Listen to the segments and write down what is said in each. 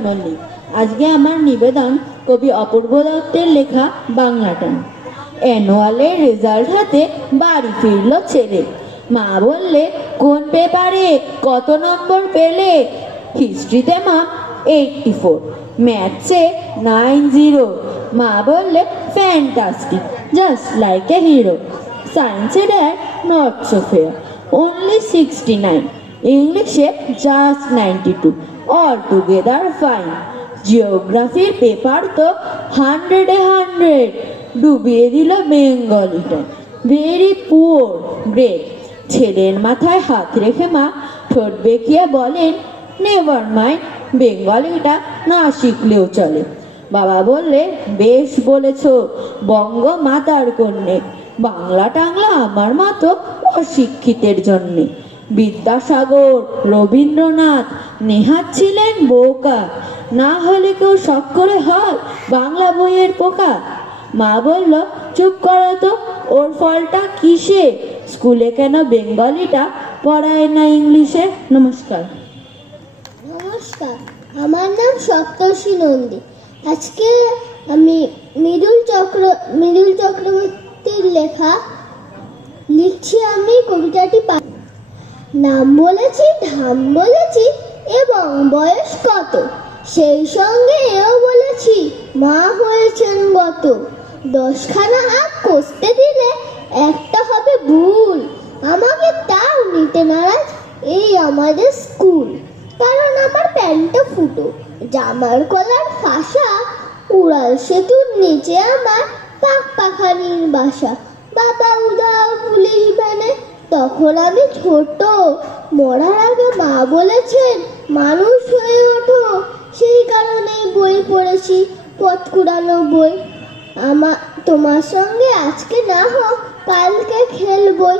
মল্লিক। আজকে আমার নিবেদন কবি অপূর্ব দত্তের লেখা বাংলাটান। অ্যানুয়ালের রেজাল্ট হাতে বাড়ি ফিরল ছেলে। মা বললে, কোন পেপারে কত নম্বর পেলে? হিস্ট্রিতে মা, এইটটি ফোর। ম্যাথসে নাইন জিরো। মা বললে, fantastic. Just like a hero. সায়েন্সে dad not so fair. only 69 ইংলিশে জাস্ট 92 অল টুগেদার ফাইন জিওগ্রাফির পেপার তো হান্ড্রেডে হান্ড্রেড ডুবিয়ে দিল বেঙ্গলিটা। ভেরি পুয়ার গ্রেট ছেলের মাথায় হাত রেখে মা ঠোঁট বেঁকিয়ে বলেন নেভার মাইন্ড বেঙ্গলিটা না শিখলেও চলে। বাবা বললে, বেশ বলেছ, বঙ্গ মাতার কন্যে। বাংলা টাংলা আমার মতো অশিক্ষিতের জন্যে। বিদ্যাসাগর, রবীন্দ্রনাথ নেহাত ছিলেন বোকা। না হলে কেউ শখ করে হয় বাংলা বইয়ের পোকা। মা বলল, চুপ করো তো, ওর ফলটা কিসে? স্কুলে কেন বেঙ্গলিটা পড়ায় না ইংলিশে? নমস্কার। নমস্কার, আমার নাম সপ্তর্ষি নন্দী। আজকে আমি মৃদুল চক্র, মৃদুল চক্রবর্তীর লেখা লিখছি আমি কবিতাটি নাম বলেছি, ধাম বলেছি এবং বয়স কত? সেই সঙ্গে এও বলেছি, মা হয়েছেন গত। দশখানা আগ কষতে দিলে একটা হবে ভুল। আমাকে তাও নিতে নারাজ, এই আমাদের স্কুল। কারণ আমার প্যান্টটা ফুটো, জামার কলার ফাঁসা, উড়াল সেতুর নিচে আমার পাক পাখানির বাসা। বাবা উদাও পুলিশ ভ্যানে তখন আমি ছোট মরার আগে মা বলেছেন মানুষ হয়ে ওঠো। সেই কারণেই বই পড়েছি পথ কুড়ানো বই। আমার তোমার সঙ্গে আজকে না হোক কালকে খেলবই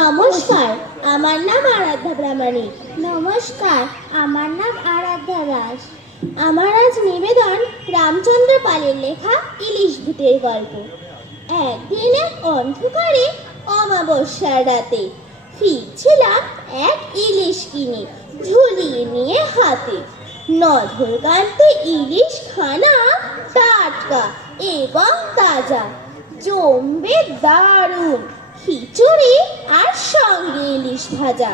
নমস্কার আমার নাম আরাধ্যা প্রামাণিক নমস্কার আমার নাম আরাধ্যা দাস। আমার আজ নিবেদন রামচন্দ্র পালের লেখা ইলিশ ভূতের গল্প। একদিন এক অন্ধকারে অমাবস্যার রাতে ফিরছিলাম এক ইলিশ কিনে, ঝুলিয়ে নিয়ে হাতে। নধর কান্তে ইলিশ খানা টাটকা এবং তাজা, জমবে দারুণ। খিচুড়ি আর সঙ্গে ইলিশ ভাজা।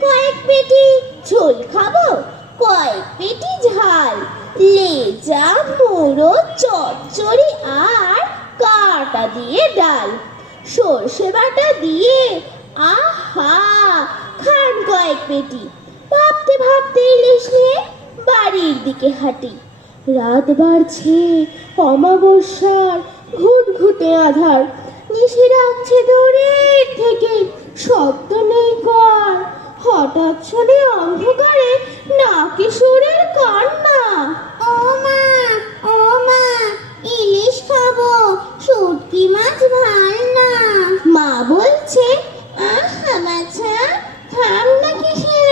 কয়েক পেটি ঝোল খাব, কয়েক পেটি ঝাল। লেজা, মুড়ো, চচ্চড়ি আর কাটা দিয়ে ডাল। সর্ষে বাটা দিয়ে, আহা, খান কয়েক পেটি। ভাবতে ভাবতে ইলিশ নিয়ে বাড়ির দিকে হাঁটি। রাত বাড়ছে, অমাবস্যার, ঘুটঘুটে আধার। নিশি রাখছে দূরের থেকে, শব্দ নেই কর। হঠাৎ শুনে অন্ধকারে না কিশোরের কান্না। ও মা ও মা ইলিশ খাব শুটকি মাছ ভালো না। মা বলছে আহা বাছা খাম না কিসের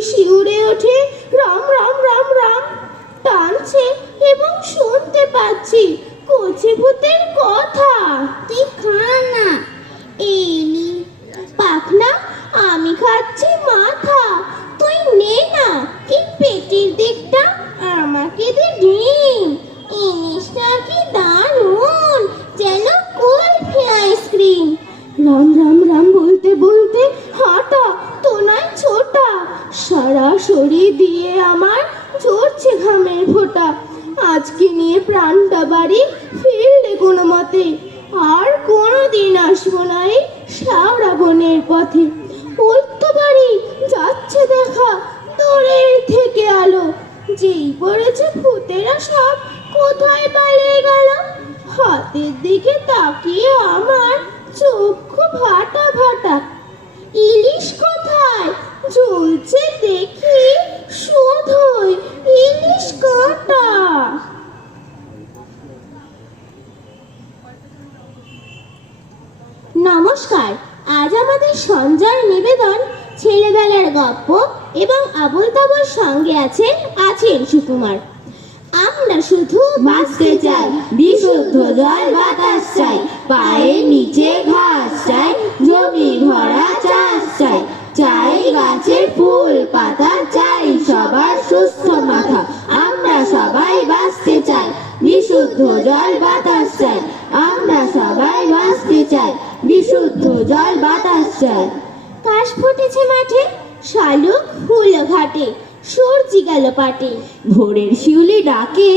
শিউরে ওঠে, রাম রাম রাম রাম। টানছে এবং শুনতে পাচ্ছি কচি ভূতের কথা। তুই খা না। এলি পাখনা, আমি খাচ্ছি মাথা। তুই নে না এই পেটির দিকটা? আমাকে দে ডিম। ইলিশটা কি দারুণ, যেন কুলফি আইসক্রিম। রাম রাম রাম বলতে বলতে হাঁটা তোনায় ছোটা সারা শরীর দিয়ে আমার ঝরছে ঘামের ফোঁটা। আজকে নিয়ে প্রাণটা বাড়ি ফিরলে কোনো মতে। আর কোনো দিন আসব না এই বনের পথে। তো বাড়ি যাচ্ছে দেখা দূরের থেকে আলো। যেই পড়েছে ভূতেরা সব কোথায় পালিয়ে গেল? হাতের দিকে তাকিয়ে আমার চক্ষু ভাটা ভাটা। ইলিশ কোথায়? ঝুলছে দেখি। শোধই ইংলিশ কাটা। নমস্কার আজ আমাদের সঞ্জয় নিবেদন ছেলেবেলার গপ্প এবং আবুল তাবুর সঙ্গে আছে আছেন সুকুমার। আমরা শুধু বাঁচতে চাই বিশুদ্ধ জল বাতাস চাই পায়ে নিচে ঘাস চাই জমি ভরা চাষ চাই চাই গাছের ফুল পাতা চাই সবার সুস্থ মাথা। আমরা সবাই বাঁচতে চাই বিশুদ্ধ জল বাতাস চাই। আমরা সবাই বাঁচতে চাই বিশুদ্ধ জল বাতাস চাই। কাশ ফুটেছে মাঠে শালুক ফুল ঘাটে সূর্যি গেল পাটে। ভোরের শিউলি ডাকে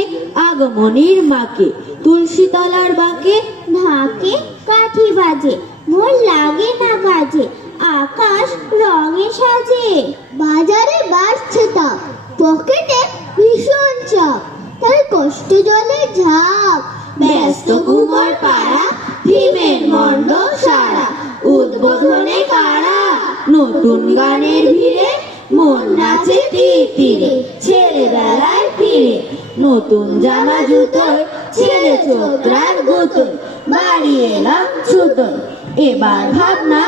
আগমনীর মাকে। তুলসী তলার বাঁকে ঢাকে কাঠি বাজে মন লাগে না কাজে। আকাশ রঙে সাজে, বাজারে বাড়ছে তাপ, পকেটে ভীষণ চাপ। তাই কষ্ট জলে ঝাঁপ, ব্যস্ত কুমার পাড়া, ভীমের মন্ড সারা, উদ্বোধনে কারা, নতুন গানের ভিড়ে, মন নাচে তীর তীরে, ছেলেবেলায় ফিরে। নতুন জামা জুতোয়, ছেলে ছোকরার গুতোয়, বাড়ি এলাম ছুতোয়। এবার ভাবনা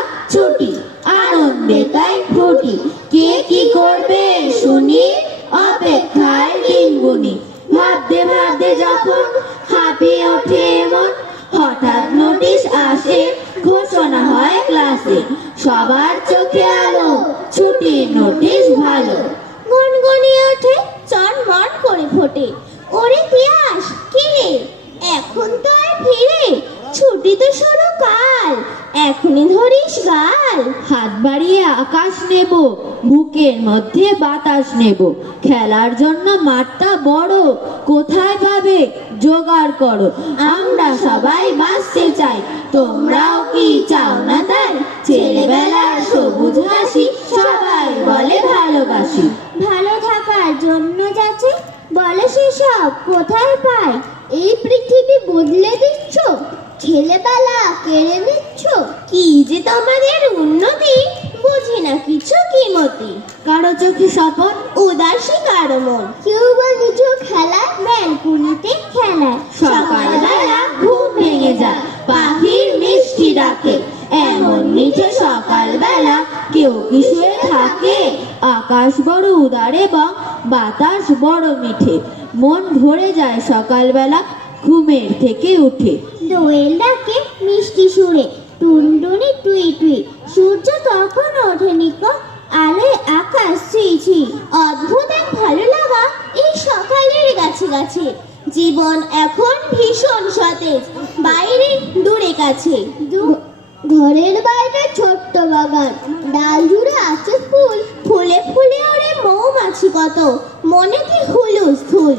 তাই ফুটি কে কি করবে শুনি? অপেক্ষায় দিন গুনি ভাবতে ভাবতে যখন হাঁপিয়ে ওঠে মন, হঠাৎ নোটিশ আসে, ঘোষণা হয় ক্লাসে। সবার চোখে আলো ছুটির নোটিশ ভালো। গনগনিয়ে ওঠে, চনমন করে ফোটে। ওরে তিয়াস কি রে? এখন তো আর ফিরে? ছুটি তো শুরু কাল। এখনই ধরিস গাল। হাত বাড়িয়ে আকাশ নেব, বুকের মধ্যে বাতাস নেব। খেলার জন্য মাঠটা বড়, কোথায় পাবে জোগাড় করো? আমরা সবাই বাঁচতে চাই। তোমরাও কি চাও না তাই ছেলেবেলার সবুজ হাসি সবাই বলে ভালোবাসি। ভালো থাকার জন্য যাচ্ছে, বলে সেসব কোথায় পায় এই পৃথিবী বদলে দিচ্ছ? ছেলেবেলা কেড়ে নিচ্ছ? কি যে তোমাদের উন্নতি? বুঝি না কিছু কি মতি কারও চোখে স্বপন, উদাসী কারও মন। কেউ বা নিজ খেলায় ব্যালকুনিতে খেলায়। সকালবেলা ঘুম ভেঙে যায়, পাখির মিষ্টি ডাকে। এমন মিঠে সকালবেলা কেউ কি শুয়ে থাকে? আকাশ বড় উদার এবং বাতাস বড় মিঠে। মন ভরে যায় সকালবেলা ঘুমের থেকে উঠে। দোয়েল ডাকে মিষ্টি সুরে টুনটুনি টুই টুই। সূর্য তখন ওঠেনি ক আলোয় আকাশ ছুঁই ছুঁই। অদ্ভুত এক ভালো লাগা এই সকালের গাছে গাছে জীবন এখন ভীষণ সতেজ, বাইরে দূরে কাছে। ঘরের বাইরে ছোট্ট বাগান, ডাল জুড়ে আছে ফুল, ফুলে ফুলে ওরে মৌমাছি কত। মনে কি হুলুস ফুল।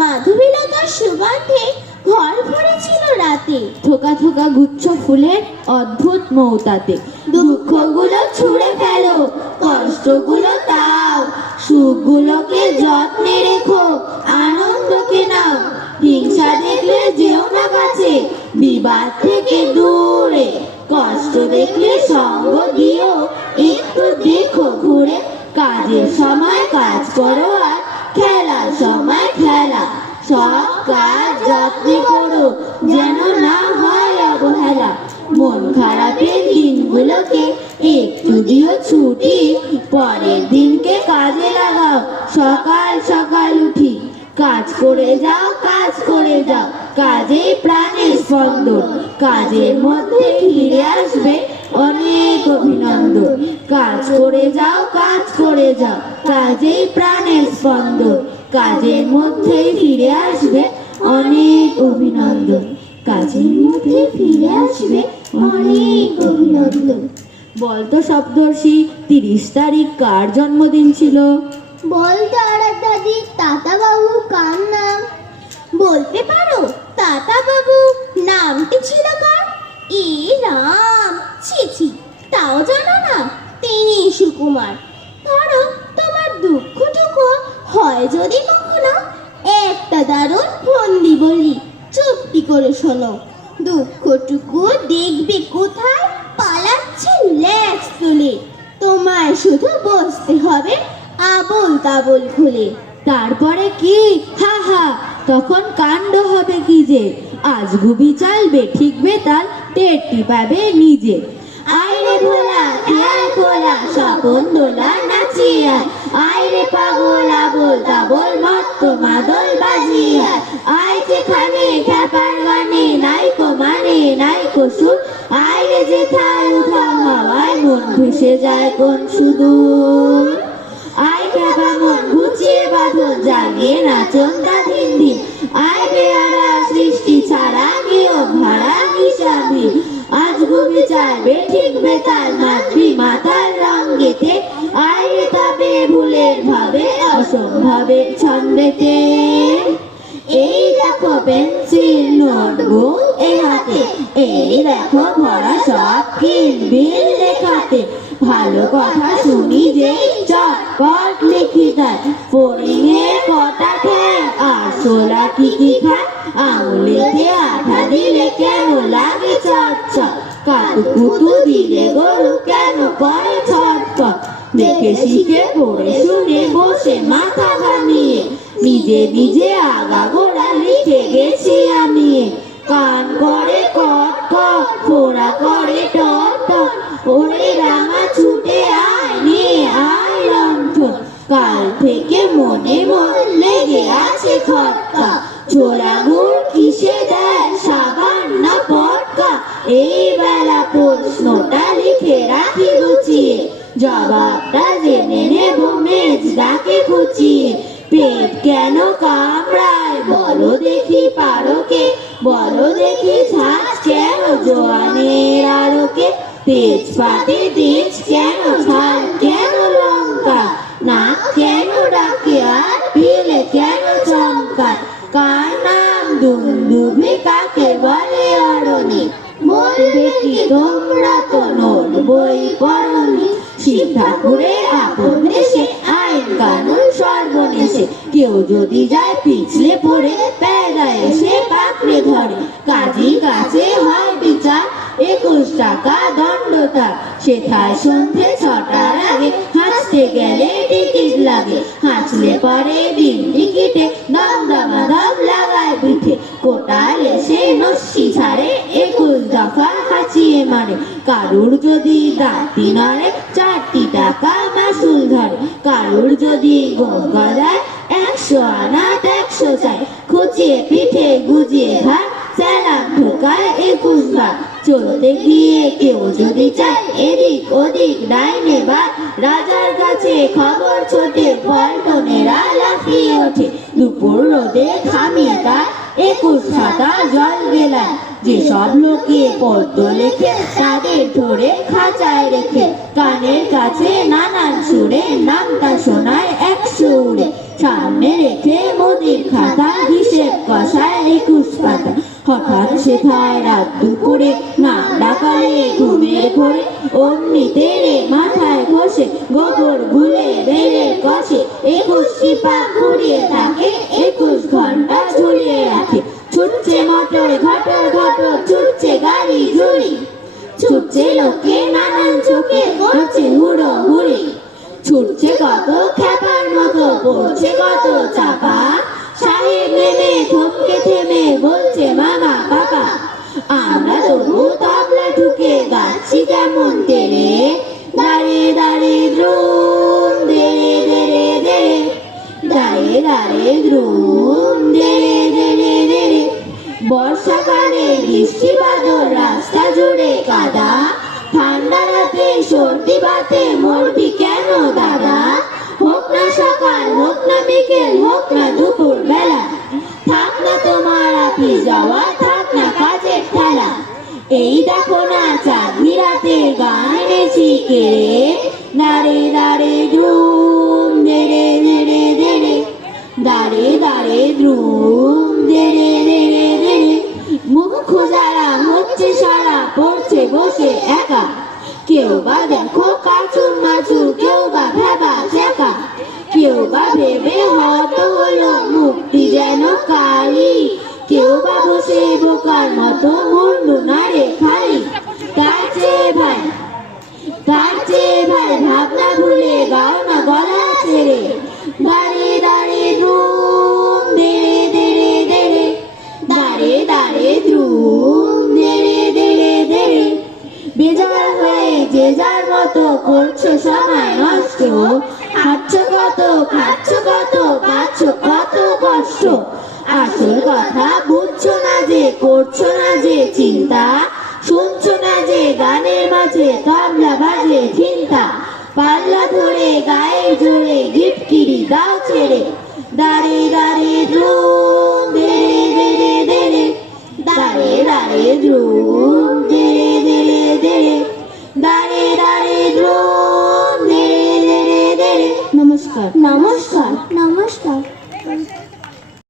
মাধবীলতার সুগন্ধে ঘর ভরেছিল রাতে। থোকা থোকা গুচ্ছ ফুলের অদ্ভুত মৌতাতে। দুঃখগুলো ছুঁড়ে ফেলো, কষ্টগুলো তাও। সুখগুলোকে যত্নে রেখো, আনন্দকে নাও। হিংসা দেখলে যেও না কাছে, বিবাদ থেকে দূরে। কষ্ট দেখলে সঙ্গ দিও, একটু দেখো ঘুরে। কাজের সময় কাজ করো আর খেলার সময় খেলা। সব কাজ যত্নে করো, যেন না হয় অবহেলা মন খারাপের দিনগুলোকে একটু দিও ছুটি, পরের দিনকে কাজে লাগাও, সকাল সকাল উঠি। কাজ করে যাও, কাজ করে যাও, কাজে প্রাণের স্পন্দন। কাজের মধ্যে ফিরে আসবে অনেক অভিনন্দন। কাজ করে যাও, কাজ করে যাও, কাজেই প্রাণের স্পন্দন। কাজের মধ্যে ফিরে আসবে অনেক অভিনন্দন। কাজের মধ্যে ফিরে আসবে অনেক অভিনন্দন। বলতো সপ্তর্ষি তিরিশ তারিখ কার জন্মদিন ছিল? বল তারা দাদি বাবু কার নাম? বলতে পারো তাতা বাবু নামটি ছিল কার? এ রাম। ছি তাও জানো না, তিনি সুকুমার। ধরো, তোমার দুঃখটুকু হয় যদি কখনো, একটা দারুণ ফন্দি বলি। চুপটি করে শোনো। দুঃখটুকু দেখবে কোথায়? পালাচ্ছে ল্যাচ তুলে। তোমায় শুধু বসতে হবে আবল তাবল খুলে। তারপরে কি? হা হা, তখন কাণ্ড হবে কি যে? আজ গুবি চালবে, ঠিকবে তার টেরটি পাবে নিজে। আইরে ভোলা খেয়াল খোলা স্বপন দোলা নাচিয়া। আইরে পাগলা বল তাবল মত্ত মাদল বাজিয়া আই যেখানে খ্যাপার গানে নাইকো মানে নাইকো সুর। আইরে যেথায় উঠাও হাওয়ায়, মন ভেসে যায় কোন সুদূর। আই খেপা মন ঘুচিয়ে বাঁধন, জাগে নাচন দা দিন দিন আই বেয়ারা সৃষ্টি ছাড়া নিয়ম ভাড়া হিসাবি আজ ঘুমি চাইবে ঠিক বেতাল মাতবি মাতার রঙ্গেতে আইরে তবে ভুলের ভাবে, অসম্ভাবে ছন্দেতে। এই দেখো পেন্সিল, নোটবুক এই হাতে। এই দেখো ভরা সব কিনবিল লেখাতে। ভালো কথা শুনি যে চটপট লিখি দেয় ফড়িংয়ে কটা ঠ্যাং আর সোলা কি কি খায়? আঙুলেতে আঠা দিলে কেন লাগে কাকু কুটু দিলে গরু কেন করে ছটপট দেখে শিখে, পড়ে শুনে, বসে মাথা ঘামিয়ে। নিজে নিজে আগা গোড়া লিখে গেছি আমি। কান করে কট কট তেজপাতে তেজ কেন ঝাল কেন লঙ্কা? নাক কেন ডাকে আর পিলে কেন চমকায় কার নাম দুন্দুভি কাকে বলে অরণি? বলবে কি তোমরা তো নোট বই পড়নি? শিব ঠাকুরের আপন দেশে, আইন কানুন সর্বনেশে। কেউ যদি যায় পিছলে পড়ে প্যাদায় এসে কাকড়ে ধরে। কাজী কাছে হয় বিচার একুশ টাকা দণ্ড তার সেথায় সন্ধে ছটার আগে হাসতে গেলে টিকিট লাগে। হাসলে পরে দিন টিকিটে দম দমা দম লাগায় পিঠে। কোটাল এসে নস্যি ছাড়ে, একুশ দফা হাঁচিয়ে মারে। কারুর যদি দাঁতি নড়ে, চারটি টাকা মাসুল ধরে। কারুর যদি গজায় একশো আনা একশো চাই খুচিয়ে পিঠে গুজিয়ে ভাত স্যালাম ঢোকায় একুশ বার। চলতে গিয়ে কেউ যদি চায়, এদিক ওদিক ডাইনে বা রাজার কাছে খবর ছোটে পল্টনেরা লাফিয়ে ওঠে। দুপুর রোদে খামিয়ে তার একুশ খাতা জল গেলায়। যেসব লোকে পদ্ম লেখে, তাদের ধরে খাঁচায় রেখে, কানের কাছে নানান সুরে নামটা শোনায় একশো উড়ে সামনে রেখে মোদির খাতা, হিসেব কষায় একুশ পাতা। হঠাৎ সেথায় রাত দুপুরে। না ডাকালে ঘুমের ঘরে, অমনি তেরে মাথায় ঘষে, গোবর ভুলে বেড়ে কষে। একুশ শিপা ঘুরিয়ে থাকে, একুশ ঘণ্টা ঝুলিয়ে রাখে। ছুটছে মটর ঘটর ঘটর ছুটছে গাড়ি ঝুড়ি ছুটছে লোকে নানান চোখে, করছে হুড়ো হুড়ি। ছুটছে কত খ্যাপার মতো, পড়ছে কত চাপা। সাহেব নেমে থমকে থেমে বলছে বাবা আমরা তবু তবলা ঢুকে কেমন তেরে? দাঁড়িয়ে দ্রুম দেরে দেরে দেরে দাঁড়িয়ে দ্রুম দেরে দেরে দেরে বর্ষাকালে বৃষ্টি রাস্তা জুড়ে কাদা। ঠান্ডা রাতে সর্দি বাতে মরবি কেন দাদা? হোক না সকাল, হোক না বিকেল, হোক না দুপুর বেলা থাক না তোমার অফিস যাওয়া এই দেখো না চাঁদনি রাতে গান এনেছি কে দাঁড়ে দাঁড়ে দ্রুম দেরে দেরে দেরে দাঁড়ে দাঁড়ে দ্রুম দেরে দেরে দেরে মুখ খোঁজারা হচ্ছে সারা, পড়ছে বসে একা। কেউ বা দেখো কাচুর মাচুর কেউ বা ভেবা চেকা কেউ বা ভেবে হয়তো হলো মুক্তি যেন কালি। কেউ বা বসে বোকার মতো মুন্ডু নাড়ে কথা বুঝছ না যে করছ না যে চিন্তা? শুনছো না যে গানের মাঝে তবলা বাজে চিন্তা? পাল্লা ধরে গায়ে জোরে গিটকিরি দাও ছেড়ে। দাঁড়ে দাঁড়ে দ্রুম দেরে দেরে দেরে দাঁড়ে দাঁড়ে দ্রুম দেরে দেরে দেরে দাঁড়ে দাঁড়ে দ্রুম দেরে দেরে দেরে নমস্কার। নমস্কার। নমস্কার।